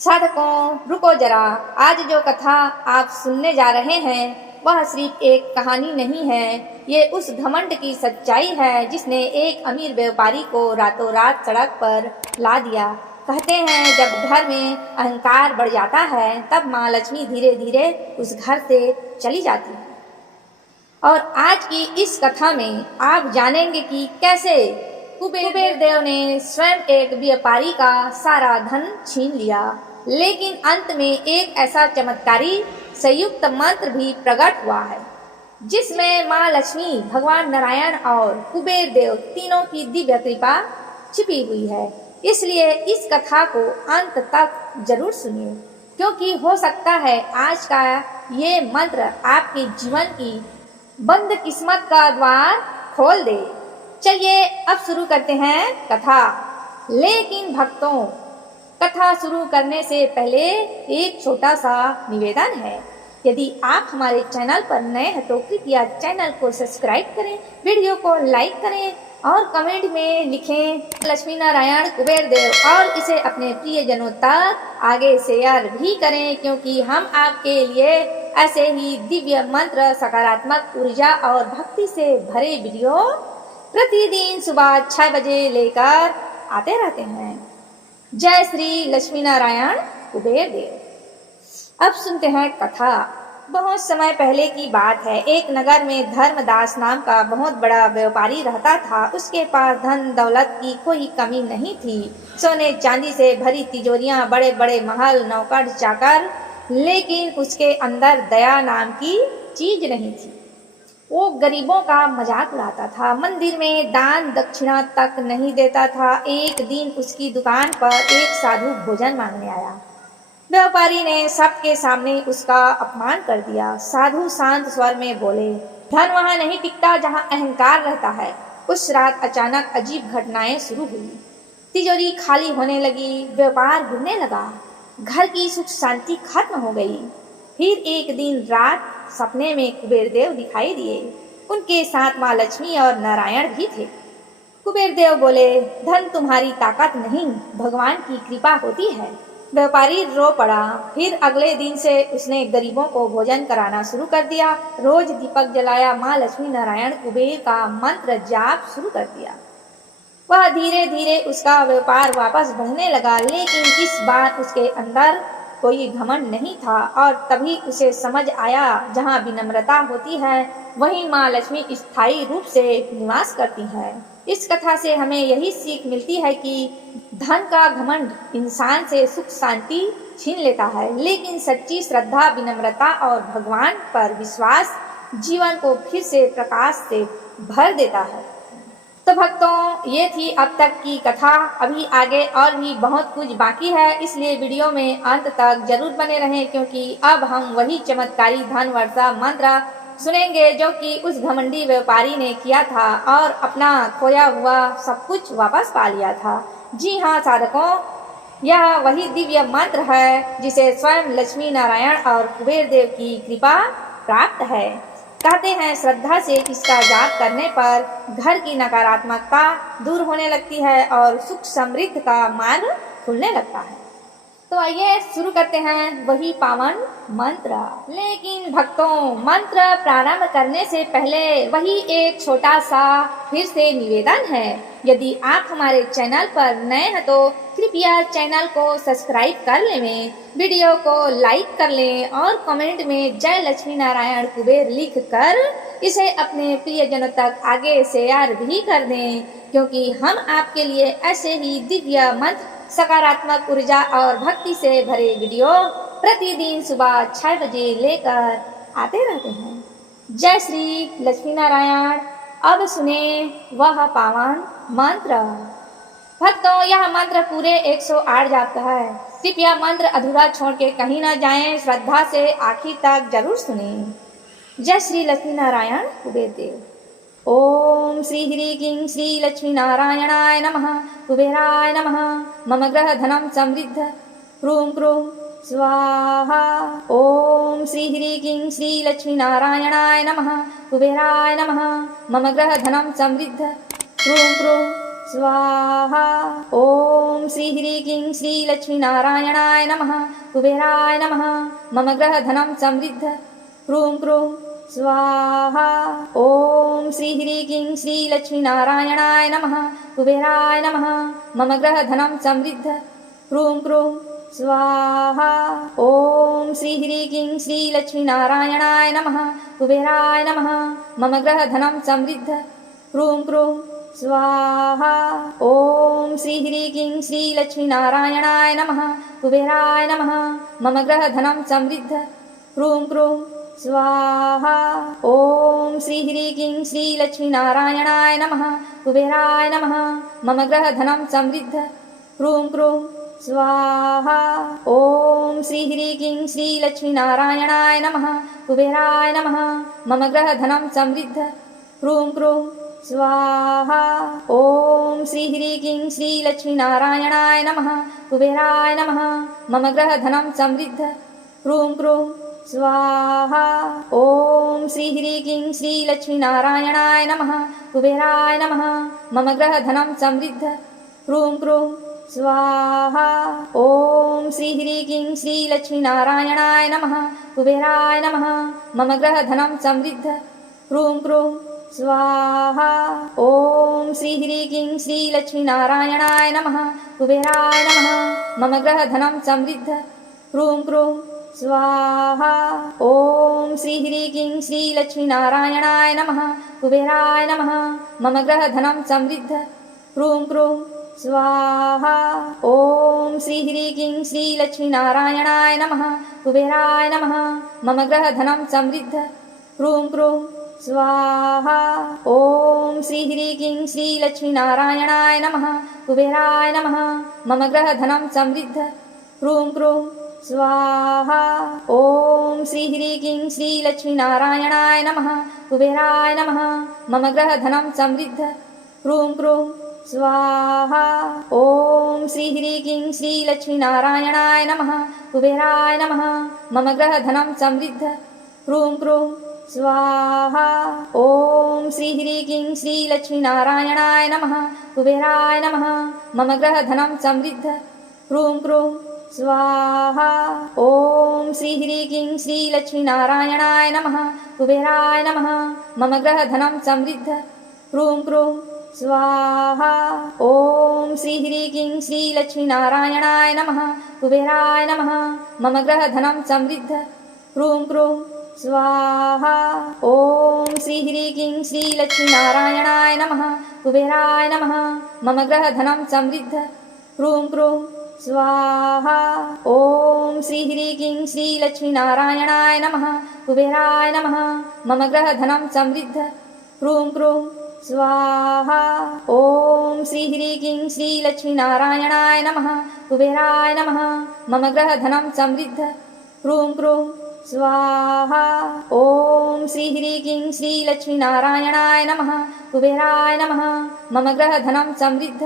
साधकों रुको जरा, आज जो कथा आप सुनने जा रहे हैं वह सिर्फ एक कहानी नहीं है। ये उस घमंड की सच्चाई है जिसने एक अमीर व्यापारी को रातों रात सड़क पर ला दिया। कहते हैं जब घर में अहंकार बढ़ जाता है तब माँ लक्ष्मी धीरे धीरे उस घर से चली जाती है। और आज की इस कथा में आप जानेंगे कि कैसे कुबेर देव ने स्वयं एक व्यापारी का सारा धन छीन लिया, लेकिन अंत में एक ऐसा चमत्कारी संयुक्त मंत्र भी प्रकट हुआ है जिसमें माँ लक्ष्मी, भगवान नारायण और कुबेर देव तीनों की दिव्य कृपा छिपी हुई है। इसलिए इस कथा को अंत तक जरूर सुनिए, क्योंकि हो सकता है आज का ये मंत्र आपके जीवन की बंद किस्मत का द्वार खोल दे। चलिए अब शुरू करते हैं कथा। लेकिन भक्तों, कथा शुरू करने से पहले एक छोटा सा निवेदन है। यदि आप हमारे चैनल पर नए हैं तो कृपया चैनल को सब्सक्राइब करें, वीडियो को लाइक करें और कमेंट में लिखें लक्ष्मी नारायण कुबेर देव और इसे अपने प्रियजनों तक आगे शेयर भी करें, क्योंकि हम आपके लिए ऐसे ही दिव्य मंत्र, सकारात्मक ऊर्जा और भक्ति से भरे वीडियो प्रतिदिन सुबह 6 बजे लेकर आते रहते हैं। जय श्री लक्ष्मी नारायण कुबेर देव। अब सुनते हैं कथा। बहुत समय पहले की बात है। एक नगर में धर्मदास नाम का बहुत बड़ा व्यापारी रहता था। उसके पास धन दौलत की कोई कमी नहीं थी। सोने चांदी से भरी तिजोरियां, बड़े बड़े महल, नौकर चाकर, लेकिन उसके अंदर दया नाम की चीज नहीं थी। वो गरीबों का मजाक उड़ाता था, मंदिर में दान दक्षिणा तक नहीं देता था। एक दिन उसकी दुकान पर एक साधु भोजन मांगने आया। व्यापारी ने सबके सामने उसका अपमान कर दिया। साधु शांत स्वर में बोले, धन वहां नहीं टिकता जहां अहंकार रहता है। उस रात अचानक अजीब घटनाएं शुरू हुई। तिजोरी खाली होने लगी, व्यापार गिरने लगा, घर की सुख शांति खत्म हो गई। फिर एक दिन रात सपने में कुबेर देव दिखाई दिए। उनके साथ माँ लक्ष्मी और नारायण भी थे। कुबेर देव बोले, धन तुम्हारी ताकत नहीं, भगवान की कृपा होती है। व्यापारी रो पड़ा। फिर अगले दिन से उसने गरीबों को भोजन कराना शुरू कर दिया। रोज दीपक जलाया, माँ लक्ष्मी नारायण कुबेर का मंत्र जाप शुरू कर दिया। वह धीरे धीरे उसका व्यापार वापस बढ़ने लगा, लेकिन इस बार उसके अंदर कोई घमंड नहीं था। और तभी उसे समझ आया, जहाँ विनम्रता होती है वहीं माँ लक्ष्मी स्थायी रूप से निवास करती है। इस कथा से हमें यही सीख मिलती है कि धन का घमंड इंसान से सुख शांति छीन लेता है, लेकिन सच्ची श्रद्धा, विनम्रता और भगवान पर विश्वास जीवन को फिर से प्रकाश से भर देता है। तो भक्तों, ये थी अब तक की कथा। अभी आगे और भी बहुत कुछ बाकी है, इसलिए वीडियो में अंत तक जरूर बने रहें, क्योंकि अब हम वही चमत्कारी धन वर्षा मंत्र सुनेंगे जो कि उस घमंडी व्यापारी ने किया था और अपना खोया हुआ सब कुछ वापस पा लिया था। जी हाँ साधकों, यह वही दिव्य मंत्र है जिसे स्वयं लक्ष्मी नारायण और कुबेर देव की कृपा प्राप्त है। कहते हैं श्रद्धा से इसका जाप करने पर घर की नकारात्मकता दूर होने लगती है और सुख समृद्धि का मार्ग खुलने लगता है। तो आइए शुरू करते हैं वही पावन मंत्र। लेकिन भक्तों, मंत्र प्रारंभ करने से पहले वही एक छोटा सा फिर से निवेदन है। यदि आप हमारे चैनल पर नए हैं तो कृपया चैनल को सब्सक्राइब कर लें, वीडियो को लाइक कर लें और कमेंट में जय लक्ष्मी नारायण कुबेर लिख कर इसे अपने प्रियजनों तक आगे शेयर भी कर दें, क्योंकि हम आपके लिए ऐसे ही दिव्य मंत्र, सकारात्मक ऊर्जा और भक्ति से भरे वीडियो प्रतिदिन सुबह 6 बजे लेकर आते रहते हैं। जय श्री लक्ष्मी नारायण। अब सुने वह पावन मंत्र। भक्तों, यह मंत्र पूरे 108 जाप का है। कृपया मंत्र अधूरा छोड़ के कहीं न जाएं, श्रद्धा से आखिर तक जरूर सुनें। जय श्री लक्ष्मी नारायण कुबेर देव। ओम श्री ह्रीं क्लीं श्री लक्ष्मी नारायणाय नमः, कुबेराय नमः। मम ग्रह धनम समृद्ध, क्रूं क्रूं स्वाहा। ओम श्री ह्रीं क्लीं श्री लक्ष्मी नारायणाय नमः, कुबेराय नमः। मम ग्रह धनम समृद्ध, क्रूं क्रूं स्वाहा। ॐ श्री ह्रीं क्लीं श्रीलक्ष्मीनारायणाय नमः। कुबेराय नमः। मम ग्रहधनं समृद्ध। क्रूं क्रूं स्वाहा। ॐ श्री ह्रीं क्लीं श्रीलक्ष्मीनारायणाय नमः। कुबेराय नमः। मम ग्रहधनं समृद्ध। क्रूं क्रूं स्वाहा। ॐ श्री ह्रीं क्लीं श्रीलक्ष्मीनारायणाय नमः। कुबेराय नमः। मम ग्रहधनं समृद्ध। क्रूं क्रूं स्वाहा। ॐ श्री ह्रीं क्लीं श्रीलक्ष्मीनारायणाय नमः। कुबेराय नमः। मम ग्रहधनं समृद्ध। क्रूं क्रूं स्वाहा। ॐ श्री ह्रीं क्लीं श्रीलक्ष्मीनारायणाय नमः। कुबेराय नमः। मम ग्रहधनं समृद्ध। क्रूं क्रूं स्वाहा। ॐ श्री ह्रीं क्लीं श्रीलक्ष्मीनारायणाय नमः। कुबेराय नमः। मम ग्रहधनं समृद्ध। क्रूं क्रूं स्वाहा। ॐ श्री ह्रीं क्लीं श्रीलक्ष्मीनारायणाय नमः। कुबेराय नमः। मम ग्रहधनं समृद्ध। क्रूं क्रूं स्वाहा। ॐ श्री ह्रीं क्लीं श्रीलक्ष्मीनारायणाय नमः। कुबेराय नमः। मम ग्रहधनं समृद्ध। क्रूं क्रूं स्वाहा। ॐ श्री ह्रीं क्लीं श्रीलक्ष्मीनारायणाय नमः। कुबेराय नमः। मम ग्रहधनं समृद्ध। क्रूं क्रूं स्वाहा। ॐ श्री ह्रीं क्लीं श्रीलक्ष्मीनारायणाय नमः। कुबेराय नमः। मम ग्रहधनं समृद्ध। क्रूं क्रूं स्वाहा। ॐ श्री ह्रीं क्लीं श्रीलक्ष्मीनारायणाय नमः। कुबेराय नमः। मम ग्रहधनं समृद्ध। क्रूं क्रूं स्वाहा। ॐ श्री ह्रीं क्लीं श्रीलक्ष्मीनारायणाय नमः। कुबेराय नमः। मम ग्रहधनं समृद्ध। क्रूं क्रूं स्वाहा। ॐ श्री ह्रीं क्लीं श्रीलक्ष्मीनारायणाय नमः। कुबेराय नमः। मम ग्रहधनं समृद्ध। क्रूं क्रूं स्वाहा। ॐ श्री ह्रीं क्लीं श्रीलक्ष्मीनारायणाय नमः। कुबेराय नमः। मम ग्रहधनं समृद्ध। क्रूं क्रूं स्वाहा। ॐ श्री ह्रीं क्लीं श्रीलक्ष्मीनारायणाय नमः। कुबेराय नमः। मम ग्रहधनं समृद्ध। क्रूं क्रूं स्वाहा। ॐ श्री ह्रीं क्लीं श्रीलक्ष्मीनारायणाय नमः। कुबेराय नमः। मम ग्रहधनं समृद्ध। क्रूं क्रूं स्वाहा। ॐ श्री ह्रीं क्लीं श्रीलक्ष्मीनारायणाय नमः। कुबेराय नमः। मम ग्रहधनं समृद्ध। क्रूं क्रूं स्वाहा। ॐ श्री ह्रीं क्लीं श्रीलक्ष्मीनारायणाय नमः। कुबेराय नमः। मम ग्रहधनं समृद्ध। क्रूं क्रूं स्वाहा। ॐ श्री ह्रीं क्लीं श्रीलक्ष्मीनारायणाय नमः। कुबेराय नमः। मम ग्रहधनं समृद्ध। क्रूं क्रूं स्वाहा। ॐ श्री ह्रीं क्लीं श्रीलक्ष्मीनारायणाय नमः। कुबेराय नमः। मम ग्रहधनं समृद्ध। क्रूं क्रूं स्वाहा। ॐ श्री ह्रीं क्लीं श्रीलक्ष्मीनारायणाय नमः। कुबेराय नमः। मम ग्रहधनं समृद्ध। क्रूं क्रूं स्वाहा। ॐ श्री ह्रीं क्लीं श्रीलक्ष्मीनारायणाय नमः। कुबेराय नमः। मम ग्रहधनं समृद्ध।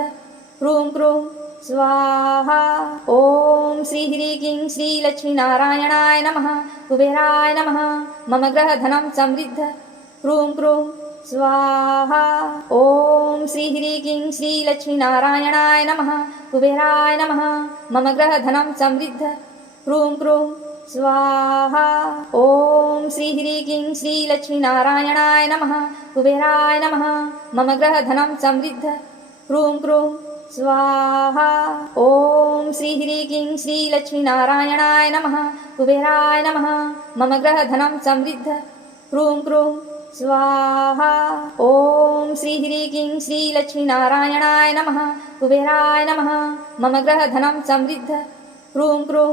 क्रूं क्रूं स्वाहा। ॐ श्री ह्रीं क्लीं श्रीलक्ष्मीनारायणाय नमः। कुबेराय नमः। मम ग्रहधनं समृद्ध। क्रूं क्रूं स्वाहा। ॐ श्री ह्रीं क्लीं श्रीलक्ष्मीनारायणाय नमः। कुबेराय नमः। मम ग्रहधनं समृद्ध। क्रूं क्रूं स्वाहा। ॐ श्री ह्रीं क्लीं श्रीलक्ष्मीनारायणाय नमः। कुबेराय नमः। मम ग्रहधनं समृद्ध। क्रूं क्रूं स्वाहा। ॐ श्री ह्रीं क्लीं श्रीलक्ष्मीनारायणाय नमः। कुबेराय नमः। मम ग्रहधनं समृद्ध। क्रूं क्रूं स्वाहा। ॐ श्री ह्रीं क्लीं श्रीलक्ष्मीनारायणाय नमः। कुबेराय नमः। मम ग्रहधनं समृद्ध। क्रूं क्रूं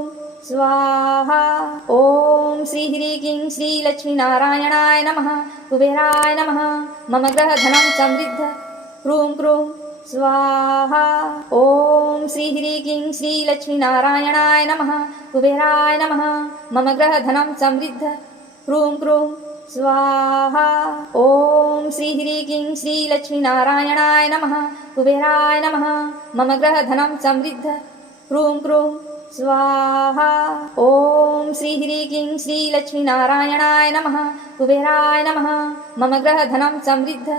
स्वाहा। ॐ श्री ह्रीं क्लीं श्रीलक्ष्मीनारायणाय नमः। कुबेराय नमः। मम ग्रहधनं समृद्ध। क्रूं क्रूं स्वाहा। ॐ श्री ह्रीं क्लीं श्रीलक्ष्मीनारायणाय नमः। कुबेराय नमः। मम ग्रहधनं समृद्ध। क्रूं क्रूं स्वाहा। ॐ श्री ह्रीं क्लीं श्रीलक्ष्मीनारायणाय नमः। कुबेराय नमः। मम ग्रहधनं समृद्ध। क्रूं क्रूं स्वाहा। ॐ श्री ह्रीं क्लीं श्रीलक्ष्मीनारायणाय नमः। कुबेराय नमः। मम ग्रहधनं समृद्ध।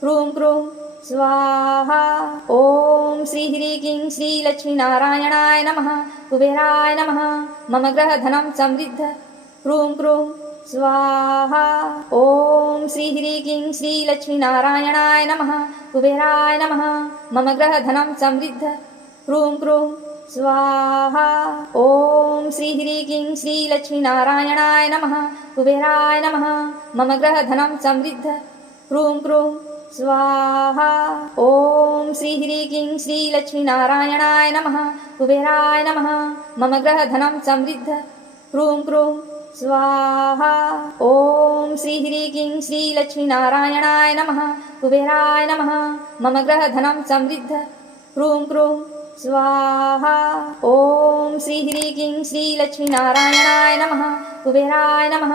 क्रूं क्रूं स्वाहा। ॐ श्री ह्रीं क्लीं श्रीलक्ष्मीनारायणाय नमः। कुबेराय नमः। मम ग्रहधनं समृद्ध। क्रूं क्रूं स्वाहा। ॐ श्री ह्रीं क्लीं श्रीलक्ष्मीनारायणाय नमः। कुबेराय नमः। मम ग्रहधनं समृद्ध। क्रूं क्रूं स्वाहा। ॐ श्री ह्रीं क्लीं श्रीलक्ष्मीनारायणाय नमः। कुबेराय नमः। मम ग्रहधनं समृद्ध। क्रूं क्रूं स्वाहा। ॐ श्री ह्रीं क्लीं श्रीलक्ष्मीनारायणाय नमः। कुबेराय नमः। मम ग्रहधनं समृद्ध। क्रूं क्रूं स्वाहा। ॐ श्री ह्रीं क्लीं श्रीलक्ष्मीनारायणाय नमः। कुबेराय नमः। मम ग्रहधनं समृद्ध। क्रूं क्रूं स्वाहा। ॐ श्री ह्रीं क्लीं श्रीलक्ष्मीनारायणाय नमः। कुबेराय नमः।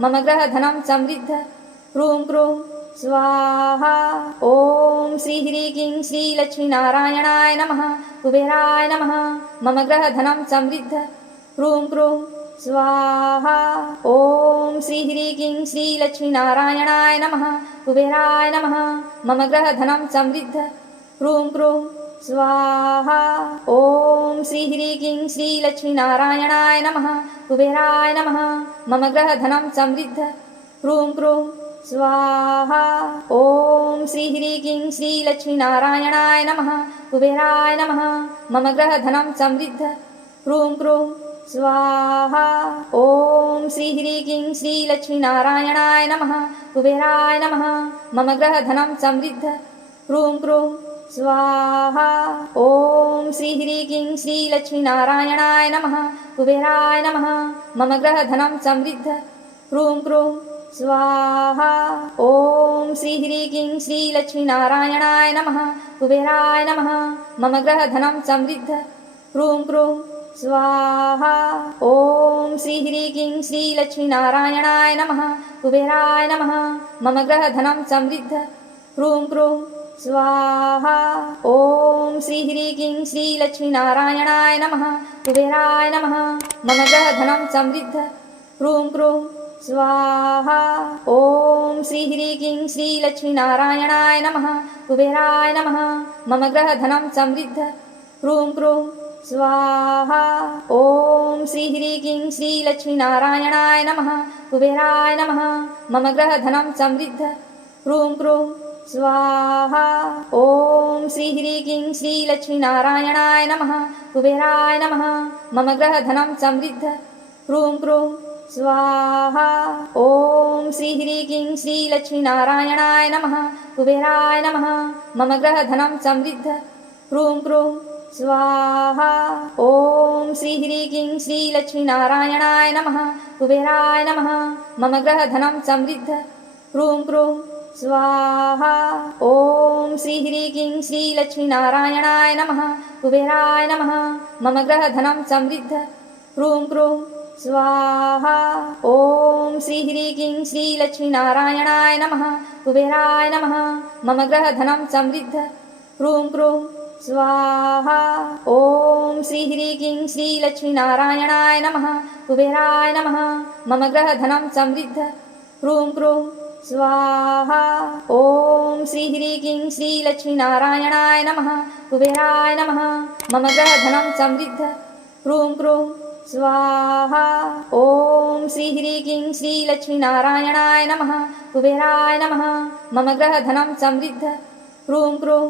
मम ग्रहधनं समृद्ध। क्रूं क्रूं स्वाहा। ॐ श्री ह्रीं क्लीं श्रीलक्ष्मीनारायणाय नमः। कुबेराय नमः। मम ग्रहधनं समृद्ध। क्रूं क्रूं स्वाहा। ॐ श्री ह्रीं क्लीं श्रीलक्ष्मीनारायणाय नमः। कुबेराय नमः। मम ग्रहधनं समृद्ध। क्रूं क्रूं स्वाहा। ॐ श्री ह्रीं क्लीं श्रीलक्ष्मीनारायणाय नमः। कुबेराय नमः। मम ग्रहधनं समृद्ध। क्रूं क्रूं स्वाहा। ॐ श्री ह्रीं क्लीं श्रीलक्ष्मीनारायणाय नमः। कुबेराय नमः। मम ग्रहधनं समृद्ध। क्रूं क्रूं स्वाहा। ॐ श्री ह्रीं क्लीं श्रीलक्ष्मीनारायणाय नमः। कुबेराय नमः। मम ग्रहधनं समृद्ध। क्रूं क्रूं स्वाहा। ॐ श्री ह्रीं क्लीं श्रीलक्ष्मीनारायणाय नमः। कुबेराय नमः। मम ग्रहधनं समृद्ध। क्रूं क्रूं स्वाहा। ॐ श्री ह्रीं क्लीं श्रीलक्ष्मीनारायणाय नमः। कुबेराय नमः। मम ग्रहधनं समृद्ध। क्रूं क्रूं स्वाहा। ॐ श्री ह्रीं क्लीं श्रीलक्ष्मीनारायणाय नमः। कुबेराय नमः। मम ग्रहधनं समृद्ध। क्रूं क्रूं स्वाहा। ॐ श्री ह्रीं क्लीं श्रीलक्ष्मीनारायणाय नमः। कुबेराय नमः। मम ग्रहधनं समृद्ध। क्रूं क्रूं स्वाहा। ॐ श्री ह्रीं क्लीं श्रीलक्ष्मीनारायणाय नमः। कुबेराय नमः। मम ग्रहधनं समृद्ध। क्रूं क्रूं स्वाहा। ॐ श्री ह्रीं क्लीं श्रीलक्ष्मीनारायणाय नमः। कुबेराय नमः। मम ग्रहधनं समृद्ध। क्रूं क्रूं स्वाहा। ॐ श्री ह्रीं क्लीं श्रीलक्ष्मीनारायणाय नमः। कुबेराय नमः। मम ग्रहधनं समृद्ध। क्रूं क्रूं स्वाहा। ॐ श्री ह्रीं क्लीं श्रीलक्ष्मीनारायणाय नमः। कुबेराय नमः। मम ग्रहधनं समृद्ध। क्रूं क्रूं स्वाहा। ॐ श्री ह्रीं क्लीं श्रीलक्ष्मीनारायणाय नमः। कुबेराय नमः। मम ग्रहधनं समृद्ध। क्रूं क्रूं स्वाहा। ॐ श्री ह्रीं क्लीं श्रीलक्ष्मीनारायणाय नमः। कुबेराय नमः। मम ग्रहधनं समृद्ध। क्रूं क्रूं स्वाहा। ॐ श्री ह्रीं क्लीं श्रीलक्ष्मीनारायणाय नमः। कुबेराय नमः। मम ग्रहधनं समृद्ध। क्रूं क्रूं स्वाहा। ॐ श्री ह्रीं क्लीं श्रीलक्ष्मीनारायणाय नमः। कुबेराय नमः। मम ग्रहधनं समृद्ध। क्रूं क्रूं स्वाहा। ॐ श्री ह्रीं क्लीं श्रीलक्ष्मीनारायणाय नमः। कुबेराय नमः। मम ग्रहधनं समृद्ध। क्रूं क्रूं स्वाहा। ॐ श्री ह्रीं क्लीं श्रीलक्ष्मीनारायणाय नमः। कुबेराय नमः। मम ग्रहधनं समृद्ध। क्रूं क्रूं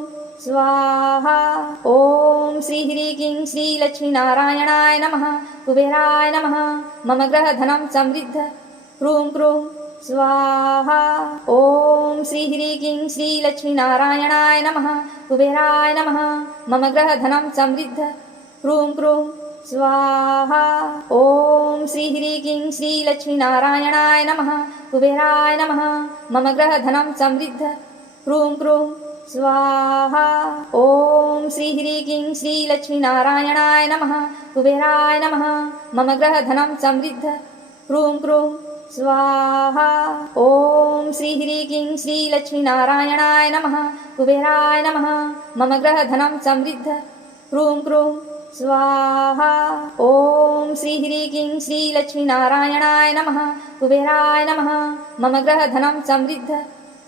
स्वाहा। ॐ श्री ह्रीं क्लीं श्रीलक्ष्मीनारायणाय नमः। कुबेराय नमः। मम ग्रहधनं समृद्ध। क्रूं क्रूं स्वाहा। ॐ श्री ह्रीं क्लीं श्रीलक्ष्मीनारायणाय नमः। कुबेराय नमः। मम ग्रहधनं समृद्ध। क्रूं क्रूं स्वाहा। ॐ श्री ह्रीं क्लीं श्रीलक्ष्मीनारायणाय नमः। कुबेराय नमः। मम ग्रहधनं समृद्ध। क्रूं क्रूं स्वाहा। ॐ श्री ह्रीं क्लीं श्रीलक्ष्मीनारायणाय नमः। कुबेराय नमः। मम ग्रहधनं समृद्ध। क्रूं क्रूं स्वाहा। ॐ श्री ह्रीं क्लीं श्रीलक्ष्मीनारायणाय नमः। कुबेराय नमः। मम ग्रहधनं समृद्ध। क्रूं क्रूं स्वाहा। ॐ श्री ह्रीं क्लीं श्रीलक्ष्मीनारायणाय नमः। कुबेराय नमः। मम ग्रहधनं समृद्ध।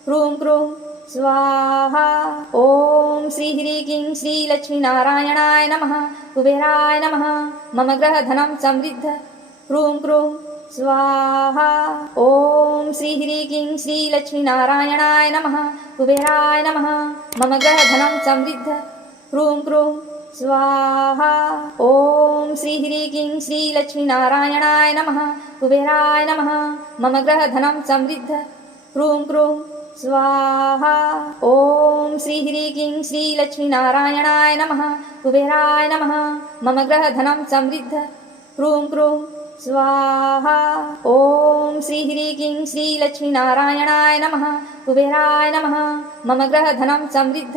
क्रूं क्रूं स्वाहा। ॐ श्री ह्रीं क्लीं श्रीलक्ष्मीनारायणाय नमः। कुबेराय नमः। मम ग्रहधनं समृद्ध। क्रूं क्रूं स्वाहा। ॐ श्री ह्रीं क्लीं श्रीलक्ष्मीनारायणाय नमः। कुबेराय नमः। मम ग्रहधनं समृद्ध। क्रूं क्रूं स्वाहा। ॐ श्री ह्रीं क्लीं श्रीलक्ष्मीनारायणाय नमः। कुबेराय नमः। मम ग्रहधनं समृद्ध। क्रूं क्रूं स्वाहा। ॐ श्री ह्रीं क्लीं श्रीलक्ष्मीनारायणाय नमः। कुबेराय नमः। मम ग्रहधनं समृद्ध। क्रूं क्रूं स्वाहा। ॐ श्री ह्रीं क्लीं श्रीलक्ष्मीनारायणाय नमः। कुबेराय नमः। मम ग्रहधनं समृद्ध।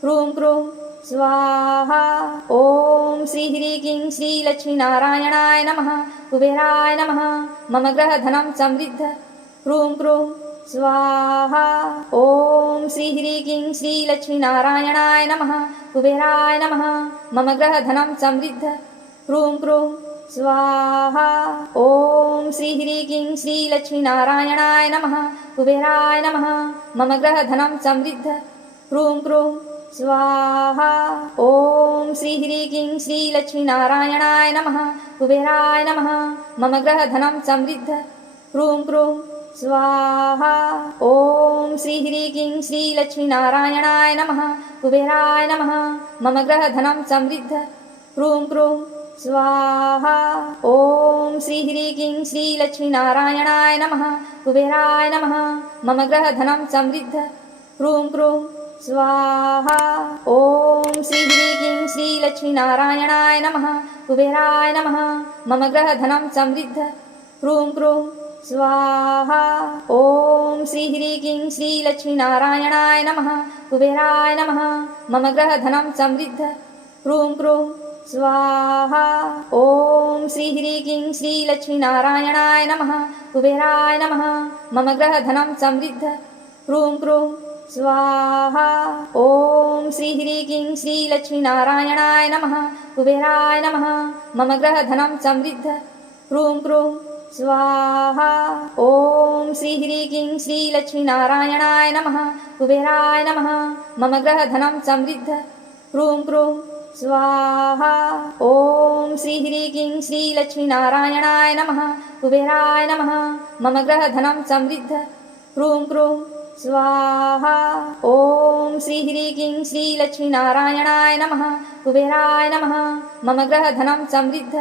क्रूं क्रूं स्वाहा। ॐ श्री ह्रीं क्लीं श्रीलक्ष्मीनारायणाय नमः। कुबेराय नमः। मम ग्रहधनं समृद्ध। क्रूं क्रूं स्वाहा। ॐ श्री ह्रीं क्लीं श्रीलक्ष्मीनारायणाय नमः। कुबेराय नमः। मम ग्रहधनं समृद्ध। क्रूं क्रूं स्वाहा। ॐ श्री ह्रीं क्लीं श्रीलक्ष्मीनारायणाय नमः। कुबेराय नमः। मम ग्रहधनं समृद्ध। क्रूं क्रूं स्वाहा। ॐ श्री ह्रीं क्लीं श्रीलक्ष्मीनारायणाय नमः। कुबेराय नमः। मम ग्रहधनं समृद्ध। क्रूं क्रूं स्वाहा। ॐ श्री ह्रीं क्लीं श्रीलक्ष्मीनारायणाय नमः। कुबेराय नमः। मम ग्रहधनं समृद्ध। क्रूं क्रूं स्वाहा। ॐ श्री ह्रीं क्लीं श्रीलक्ष्मीनारायणाय नमः। कुबेराय नमः। मम ग्रहधनं समृद्ध। क्रूं क्रूं स्वाहा। ॐ श्री ह्रीं क्लीं श्रीलक्ष्मीनारायणाय नमः। कुबेराय नमः। मम ग्रहधनं समृद्ध। क्रूं क्रूं स्वाहा। ॐ श्री ह्रीं क्लीं श्रीलक्ष्मीनारायणाय नमः। कुबेराय नमः। मम ग्रहधनं समृद्ध। क्रूं क्रूं स्वाहा। ॐ श्री ह्रीं क्लीं श्रीलक्ष्मीनारायणाय नमः। कुबेराय नमः। मम ग्रहधनं समृद्ध। क्रूं क्रूं स्वाहा। ॐ श्री ह्रीं क्लीं श्रीलक्ष्मीनारायणाय नमः। कुबेराय नमः। मम ग्रहधनं समृद्ध। क्रूं क्रूं स्वाहा। ॐ श्री ह्रीं क्लीं श्रीलक्ष्मीनारायणाय नमः। कुबेराय नमः। मम ग्रहधनं समृद्ध। क्रूं क्रूं स्वाहा। ॐ श्री ह्रीं क्लीं श्रीलक्ष्मीनारायणाय नमः। कुबेराय नमः। मम ग्रहधनं समृद्ध। क्रूं क्रूं स्वाहा। ॐ श्री ह्रीं क्लीं श्रीलक्ष्मीनारायणाय नमः। कुबेराय नमः। मम ग्रहधनं समृद्ध।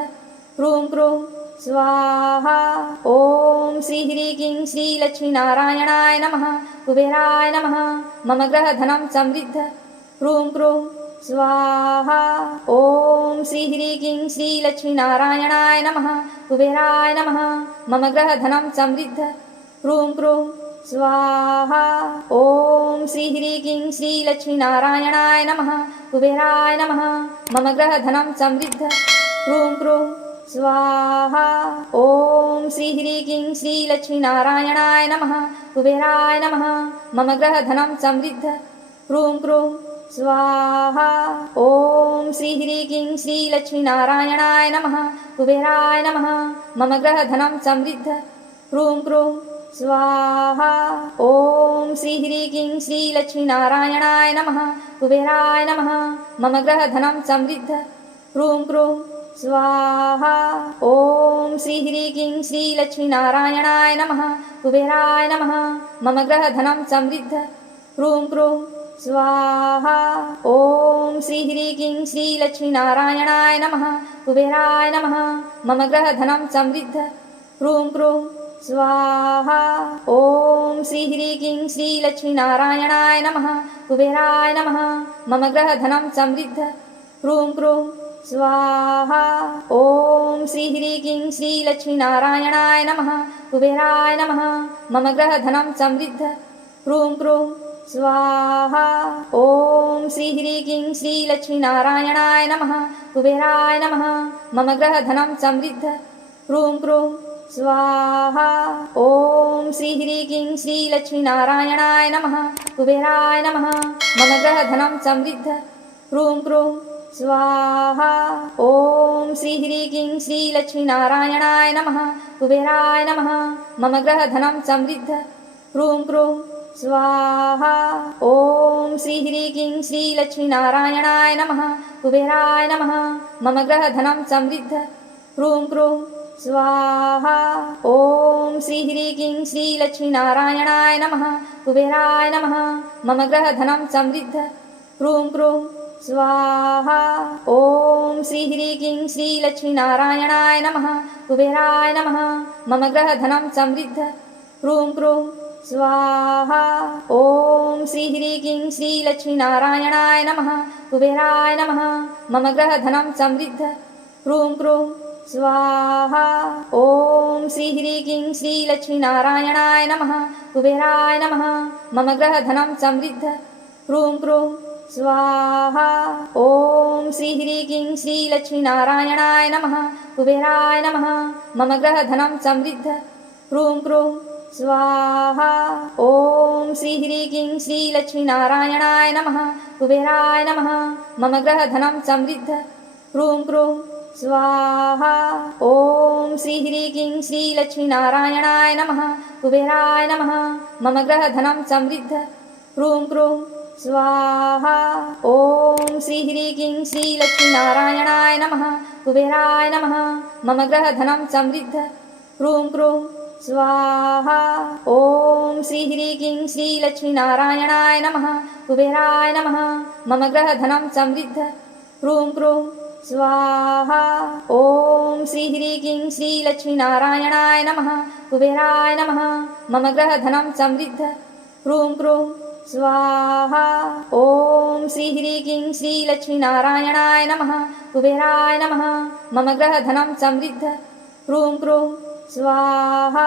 क्रूं क्रूं स्वाहा। ॐ श्री ह्रीं क्लीं श्रीलक्ष्मीनारायणाय नमः। कुबेराय नमः। मम ग्रहधनं समृद्ध। क्रूं क्रूं स्वाहा। ॐ श्री ह्रीं क्लीं श्रीलक्ष्मीनारायणाय नमः। कुबेराय नमः। मम ग्रहधनं समृद्ध। क्रूं क्रूं स्वाहा। ॐ श्री ह्रीं क्लीं श्रीलक्ष्मीनारायणाय नमः। कुबेराय नमः। मम ग्रहधनं समृद्ध। क्रूं क्रूं स्वाहा। ॐ श्री ह्रीं क्लीं श्रीलक्ष्मीनारायणाय नमः। कुबेराय नमः। मम ग्रहधनं समृद्ध। क्रूं क्रूं स्वाहा। ॐ श्री ह्रीं क्लीं श्रीलक्ष्मीनारायणाय नमः। कुबेराय नमः। मम ग्रहधनं समृद्ध। क्रूं क्रूं स्वाहा। ॐ श्री ह्रीं क्लीं श्रीलक्ष्मीनारायणाय नमः। कुबेराय नमः। मम ग्रहधनं समृद्ध। क्रूं क्रूं स्वाहा। ॐ श्री ह्रीं क्लीं श्रीलक्ष्मीनारायणाय नमः। कुबेराय नमः। मम ग्रहधनं समृद्ध। क्रूं क्रूं स्वाहा। ॐ श्री ह्रीं क्लीं श्रीलक्ष्मीनारायणाय नमः। कुबेराय नमः। मम ग्रहधनं समृद्ध। क्रूं क्रूं स्वाहा। ॐ श्री ह्रीं क्लीं श्रीलक्ष्मीनारायणाय नमः। कुबेराय नमः। मम ग्रहधनं समृद्ध। क्रूं क्रूं स्वाहा। ॐ श्री ह्रीं क्लीं श्रीलक्ष्मीनारायणाय नमः। कुबेराय नमः। मम ग्रहधनं समृद्ध। क्रूं क्रूं स्वाहा। ॐ श्री ह्रीं क्लीं श्रीलक्ष्मीनारायणाय नमः। कुबेराय नमः। मम ग्रहधनं समृद्ध। क्रूं क्रूं स्वाहा। ॐ श्री ह्रीं क्लीं श्रीलक्ष्मीनारायणाय नमः। कुबेराय नमः। मम ग्रहधनं समृद्ध। क्रूं क्रूं स्वाहा। ॐ श्री ह्रीं क्लीं श्रीलक्ष्मीनारायणाय नमः। कुबेराय नमः। मम ग्रहधनं समृद्ध। क्रूं क्रूं स्वाहा। ॐ श्री ह्रीं क्लीं श्रीलक्ष्मीनारायणाय नमः। कुबेराय नमः। मम ग्रहधनं समृद्ध। क्रूं क्रूं स्वाहा। ॐ श्री ह्रीं क्लीं श्रीलक्ष्मीनारायणाय नमः। कुबेराय नमः। मम ग्रहधनं समृद्ध। क्रूं क्रूं स्वाहा। ॐ श्री ह्रीं क्लीं श्रीलक्ष्मीनारायणाय नमः। कुबेराय नमः। मम ग्रहधनं समृद्ध। क्रूं क्रूं स्वाहा। ॐ श्री ह्रीं क्लीं श्रीलक्ष्मीनारायणाय नमः। कुबेराय नमः। मम ग्रहधनं समृद्ध। क्रूं क्रूं स्वाहा। ॐ श्री ह्रीं क्लीं श्रीलक्ष्मीनारायणाय नमः। कुबेराय नमः। मम ग्रहधनं समृद्ध। क्रूं क्रूं स्वाहा। ॐ श्री ह्रीं क्लीं श्रीलक्ष्मीनारायणाय नमः। कुबेराय नमः। मम ग्रहधनं समृद्ध। क्रूं क्रूं स्वाहा। ॐ श्री ह्रीं क्लीं श्रीलक्ष्मीनारायणाय नमः। कुबेराय नमः। मम ग्रहधनं समृद्ध। क्रूं क्रूं स्वाहा। ॐ श्री ह्रीं क्लीं श्रीलक्ष्मीनारायणाय नमः। कुबेराय नमः। मम ग्रहधनं समृद्ध। क्रूं क्रूं स्वाहा। ॐ श्री ह्रीं क्लीं श्रीलक्ष्मीनारायणाय नमः। कुबेराय नमः। मम ग्रहधनं समृद्ध। क्रूं क्रूं स्वाहा। ॐ श्री ह्रीं क्लीं श्रीलक्ष्मीनारायणाय नमः। कुबेराय नमः। मम ग्रहधनं समृद्ध। क्रूं क्रूं स्वाहा। ॐ श्री ह्रीं क्लीं श्रीलक्ष्मीनारायणाय नमः। कुबेराय नमः। मम ग्रहधनं समृद्ध। क्रूं क्रूं स्वाहा। ॐ श्री ह्रीं क्लीं श्रीलक्ष्मीनारायणाय नमः। कुबेराय नमः। मम ग्रहधनं समृद्ध। क्रूं क्रूं स्वाहा।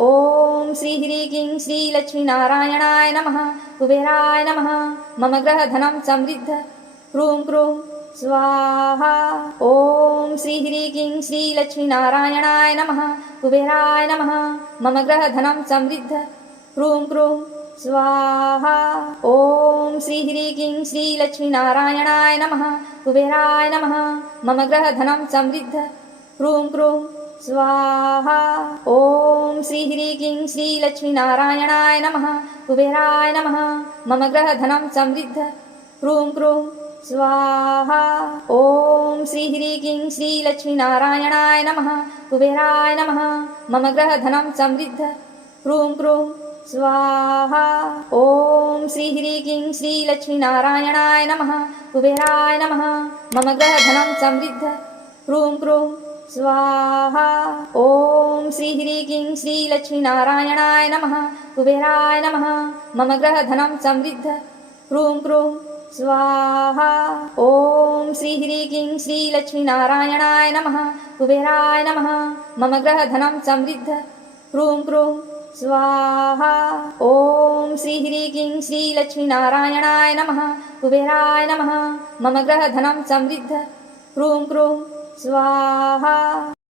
ॐ श्री ह्रीं क्लीं श्रीलक्ष्मीनारायणाय नमः। कुबेराय नमः। मम ग्रहधनं समृद्ध। क्रूं क्रूं स्वाहा। ॐ श्री ह्रीं क्लीं श्रीलक्ष्मीनारायणाय नमः। कुबेराय नमः। मम ग्रहधनं समृद्ध। क्रूं क्रूं स्वाहा। ॐ श्री ह्रीं क्लीं श्रीलक्ष्मीनारायणाय नमः। कुबेराय नमः। मम ग्रहधनं समृद्ध। क्रूं क्रूं स्वाहा। ॐ श्री ह्रीं क्लीं श्रीलक्ष्मीनारायणाय नमः। कुबेराय नमः। मम ग्रहधनं समृद्ध। क्रूं क्रूं स्वाहा। ॐ श्री ह्रीं क्लीं श्रीलक्ष्मीनारायणाय नमः। कुबेराय नमः। मम ग्रहधनं समृद्ध। क्रूं क्रूं स्वाहा। ॐ श्री ह्रीं क्लीं श्रीलक्ष्मीनारायणाय नमः। कुबेराय नमः। मम ग्रहधनं समृद्ध। क्रूं क्रूं स्वाहा। ॐ श्री ह्रीं क्लीं श्रीलक्ष्मीनारायणाय नमः। कुबेराय नमः। मम ग्रहधनं समृद्ध। क्रूं क्रूं स्वाहा। ॐ श्री ह्रीं क्लीं श्रीलक्ष्मीनारायणाय नमः। कुबेराय नमः। मम ग्रहधनं समृद्ध। क्रूं क्रूं स्वाहा। ॐ श्री ह्रीं क्लीं श्रीलक्ष्मीनारायणाय नमः। कुबेराय नमः। मम ग्रहधनं समृद्ध। क्रूं क्रूं स्वाहा।